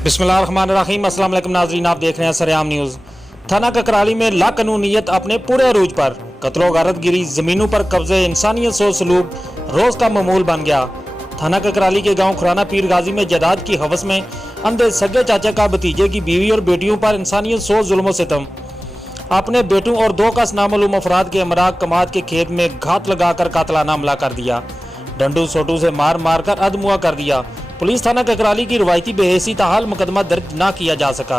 बिस्मिल्लाहिर्रहमानिर्रहीम। अस्सलाम वालेकुम नाज़रीन, आप देख रहे हैं सरेआम न्यूज़। थाना ककराली में लाकानूनियत अपने पूरे अरूज पर, कत्लो गारतगिरी, ज़मीनों पर कब्जे, इंसानियत सो सलूब रोज़ का मामूल बन गया। थाना ककराली के गांव खुराना पीर गाजी में जायदाद की हवस में अंधे सगे चाचा का भतीजे की बीवी और बेटियों पर इंसानियत सो जुल्म सितम। अपने बेटों और दो कस नामालूम अफराद के अमराक कमाद के खेत में घात लगाकर कातलाना हमला कर दिया। डंडू सोटू से मार मार कर अधमुआ कर दिया। पुलिस थाना ककराली की रवायती बेहसी ताहाल मुकदमा दर्ज न किया जा सका।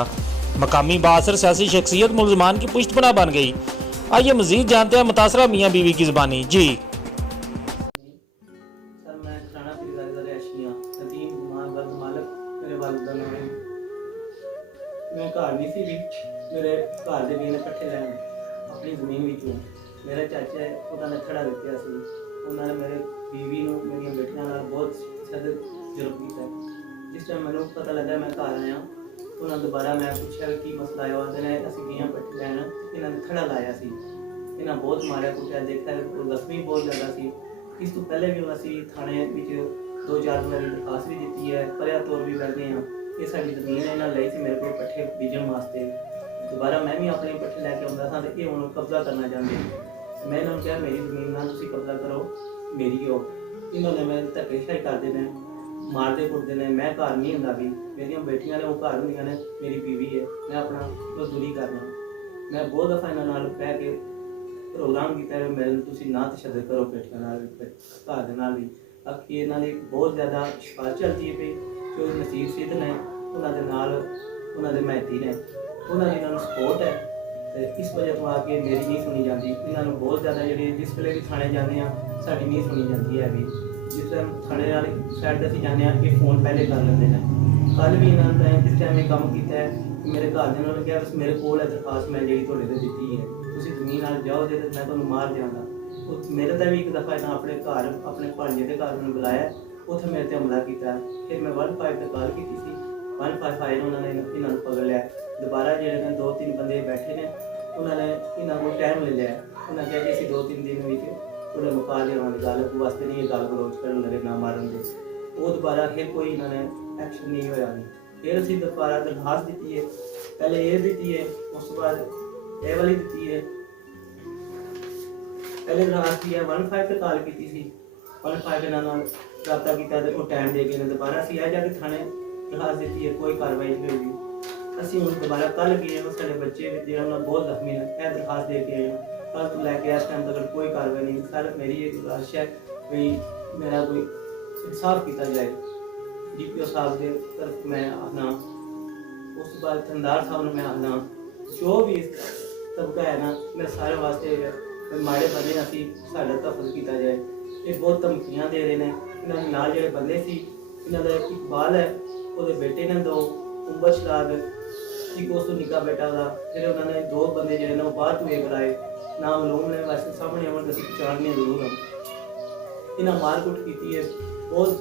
मकामी बासर सियासी शख्सियत मुलजमान की पुश्तपना बन गई। आइए मजीद जानते हैं मुतासरा मियाँ बीवी की ज़बानी। जी सर मैं खुराना पीर गाजी का रहशी हाँ। नदीम गुमान मालक मेरे वालिद का नाम है। मैं घर नहीं सी भी मेरे घर के बीने पट्ठे लैन अपनी जमीन विचों मेरा चाचा है उन्होंने थड़ा दिता सी। उन्होंने मेरे बीवी नूं मेरियां बेटियां नाल बहुत ज़्यादा जुल्म किया। जिस टाइम मैंने पता लगा मैं घर आया उन्होंने दोबारा मैं पूछा कि मसला आया आते ने असीं गए पट्ठे लैन इन्होंने थड़ा लाया सी। इन्हें बहुत मारिया कुटिया देखा जख्मी बहुत ज़्यादा सी। इस तो पहले भी असीं थाने विच 2-4 बारी दरखास्त भी दी है, परिया तौर भी बैठे हाँ। ये साडी जमीन है, इन्हें ली सी मेरे को पट्ठे बीजण वास्ते। दोबारा मैं भी अपने पट्ठे लैके आउंदा था ते ये हुण कब्जा करना चाहते। मैं इन्होंने कहा मेरी जमीन ना तुसीं कब्जा करो, मेरी हो। इन्होंने मैं धक्केशाही करते हैं, मारते कुटते हैं। मैं घर नहीं हुंदा भी, मेरियां बेटियां ने वो घर होंदियां ने, मेरी बीवी है, मैं अपना मजदूरी करना। मैं बहुत दफ़ा इन्हां नाल बह के प्रोग्राम किया है मेरे तुसीं ना तशद्दद करो बेटियां नाल घर दे नाल भी। बाकी इन्हां दी बहुत ज़्यादा शिफारश चलती है पई जो नसीब सिद्ध ने उन्हां दे नाल उन्हां दे महती ने उन्हां दी इन्हां नूं सपोर्ट है। ते इस वजह तो आके मेरी नहीं सुनी जाती। इन्हां नूं बहुत ज़्यादा जिहड़ी जिस वेले भी थाने जाते हैं साडी नहीं सुनी जाती है भी। जिस टाइम थाने वाली साइड असीं जाते हैं कि फ़ोन पहले कर लेंदे ने। कल भी इन्हां ने जिस टाइम ये काम किया है मेरे घर दे उन्होंने कहा बस मेरे कोल है दरखास्त मैं जी थोड़े से दी है तुसीं जमीन नाल जाओ जे मैं तुहानूं मार जांगा। मेरे तो भी एक दफ़ा इन्हें अपने घर अपने भांजे के घर मैंने बुलाया उत्थे मेरे ते हमला किया। फिर मैं 15 ते कॉल की सी 15 उन्होंने इन्होंने पकड़ लिया। दोबारा जो 2-3 बंदे बैठे ने उन्होंने इन्हों को टाइम ले लिया। उन्होंने कहा कि 2-3 दिन थोड़े मुका देने गल वास्ते नहीं गल गलोच कर लगे ना मारन दे। वो दोबारा फिर कोई इन्होंने एक्शन नहीं होया। फिर असीं दोबारा दरखास्त दी है, पहले ये दी है उस बाद ये वाली दी है। पहले दरखास्त दी है 15 ते कॉल की सी 15 इन्होंने रब्ता किया तो टाइम दे के दोबारा असीं आ जाके थाने दरखास्त दी है, कोई कार्रवाई नहीं हुई। असीं हुण दोबारा कल गए साडे बच्चे जिन्होंने उन्होंने बहुत जख्मी ने यह दरखास्त दे के आए कल तो लैके इस टाइम तक कोई कार्रवाई नहीं। सर मेरी एक गुजारिश है भी मेरा कोई इंसाफ किया जाए। DPO साहब के तरफ मैं आखना उस बाद थंदार साहब ने मैं आखना जो भी तबका है ना मेरे सारे वास्ते माड़े बंदे असीं साडा तहफ़्फ़ुज़ किया जाए। ये बहुत धमकियां दे रहे हैं। इन्होंने नाल जिहड़े बंदे सी इन्हां दा इकबाल है उहदे बेटे ने 2 उंबर शराब एक उस तो निका बेटा था। फिर उन्होंने 2 बंदे जो ने बाहर तो ये बुलाए ना मालूम ने वैसे सामने अमन असीं पहचानने जरूर हम। इन्हें मारकुट की है बहुत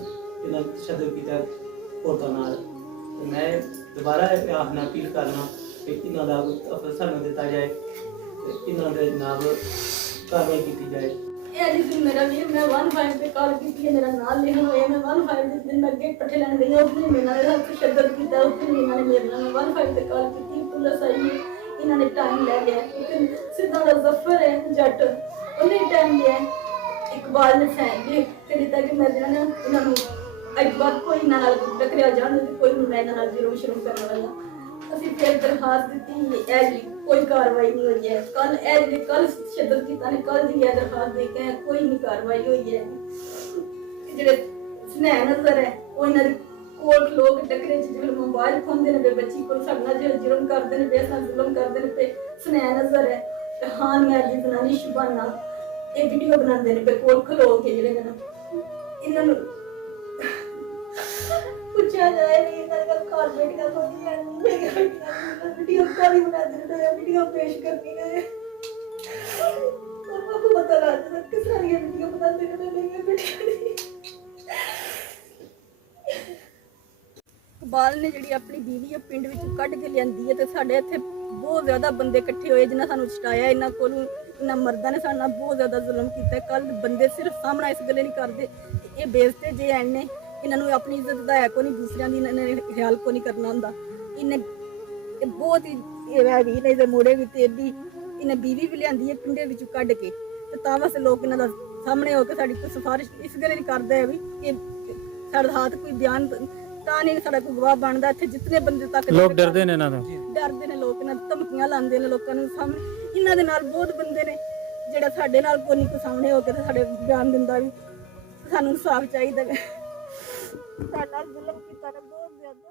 इन्हें तशद्दुद किया औरतों नाल। मैं दोबारा आखना अपील करना कि इन्हों का अफसर सानूं दिता जाए इन्हों के जनाब कार्रवाई की जाए। मेरा भी मैं 15 पे कॉल की है, मेरा नाम लिखन होया। मैं 15 जिस दिन मैं अगे पट्ठे लैन गई उस दिन मेरे साथ तशद्दुद किया। उस दिन इन्होंने मेरे नाल 15 पे कॉल की पुलिस आई है। इन्होंने टाइम ले लिया लेकिन सीधा दा जफर है जट उन्हें टाइम लिया। इकबाल ने साइन भी करी ताकि मैं इन्होंने अज बाद कोई नाल टकरिया जाने ते कोई मैं नाल जुर्म शुरू करने वाला। ਅਸੀਂ ਫਿਰ ਦਰਖਾਸਤ ਦਿੱਤੀ ਐ जी कोई कार्रवाई नहीं हुई है। कल ऐ कल तशद्दुद किया ने कल दी है दरखास्त दे के कोई नहीं कार्रवाई हुई है। ਜਿਹੜੇ स्नेह नजर है वो इन्हां दे कोल खलो के टकरे च जिवें मोबाइल खोंदे ने बच्ची कोल साडे नाल जो जुर्म करदे ने बेसां जुल्म करदे ने पे स्नेह नजर है ते हान मैं दी जनानी शबाना ये वीडियो बनांदे ने पे कोल खलो के ਜਿਹੜੇ ने इन्हां नूं पूछा जाए नहीं इनका कॉर्पोरेट का कोई है वीडियो कॉल ही बना देते हैं वीडियो पेश करनी है और आपको पता लग जाता कि सारी वीडियो बनाते हैं मेरे बेटे बाल ने जी अपनी बीवी पिंड कढ़ के लियांदी है तो साढ़े इत्थे बहुत ज़्यादा बंदे इकट्ठे होए जिन्हें सानू छटाया। इन्होंने को इन्होंने मर्दा ने साढ़े नाल बहुत ज़्यादा जुल्म किया। कल बंदे सिर्फ सामना इस गल्ले नहीं करते ये बेचते जे एने ਇਹਨਾਂ ਨੂੰ ਆਪਣੀ ਇੱਜ਼ਤ ਦਾ ਹੈ ਕੋਈ ਨਹੀਂ, ਦੂਸਰਿਆਂ ਦੀ ਇਹਨਾਂ ਨੇ ਖਿਆਲ ਕੋ ਨਹੀਂ ਕਰਨਾ ਹੁੰਦਾ। ਇਹਨੇ ਇਹ ਬਹੁਤ ਹੀ ਇਹ ਵੀ ਨੇ ਦੇ ਮੋੜੇ ਵੀ ਤੇ ਵੀ ਇਹਨੇ ਬੀਵੀ ਵੀ ਲਿਆਂਦੀ ਹੈ ਪਿੰਡੇ ਵਿੱਚੋਂ ਕੱਢ ਕੇ, ਤੇ ਤਾਂ ਵਾਸਤੇ ਲੋਕ ਇਹਨਾਂ ਦਾ ਸਾਹਮਣੇ ਹੋ ਕੇ ਸਾਡੀ ਕੋਈ ਸਿਫਾਰਿਸ਼ ਇਸ ਗੱਲ ਨਹੀਂ ਕਰਦੇ ਆ ਵੀ ਕਿ ਸਾਡਾ ਹੱਥ ਕੋਈ ਬਿਆਨ ਤਾਂ ਨਹੀਂ ਸਾਡਾ ਕੋਈ ਗਵਾਹ ਬਣਦਾ। ਇੱਥੇ ਜਿੰਨੇ ਬੰਦੇ ਤੱਕ ਲੋਕ ਡਰਦੇ ਨੇ ਇਹਨਾਂ ਤੋਂ, ਡਰਦੇ ਨੇ ਲੋਕ, ਇਹਨਾਂ ਨੂੰ ਧਮਕੀਆਂ ਲਾਉਂਦੇ ਨੇ ਲੋਕਾਂ ਨੂੰ ਸਾਹਮਣੇ। ਇਹਨਾਂ ਦੇ ਨਾਲ ਬਹੁਤ ਬੰਦੇ ਨੇ ਜਿਹੜਾ ਸਾਡੇ ਨਾਲ ਕੋਈ ਨਹੀਂ ਕੋਈ ਸਾਹਮਣੇ ਹੋ ਕੇ ਤੇ ਸਾਡੇ ਬਿਆਨ ਦਿੰਦਾ ਵੀ ਸਾਨੂੰ ਇਨਸਾਫ ਚਾਹੀਦਾ ਹੈ। ਸਾਡੇ ਨਾਲ ਜ਼ੁਲਮ ਕੀਤਾ ਨਾ ਬਹੁਤ ਜ਼ਿਆਦਾ।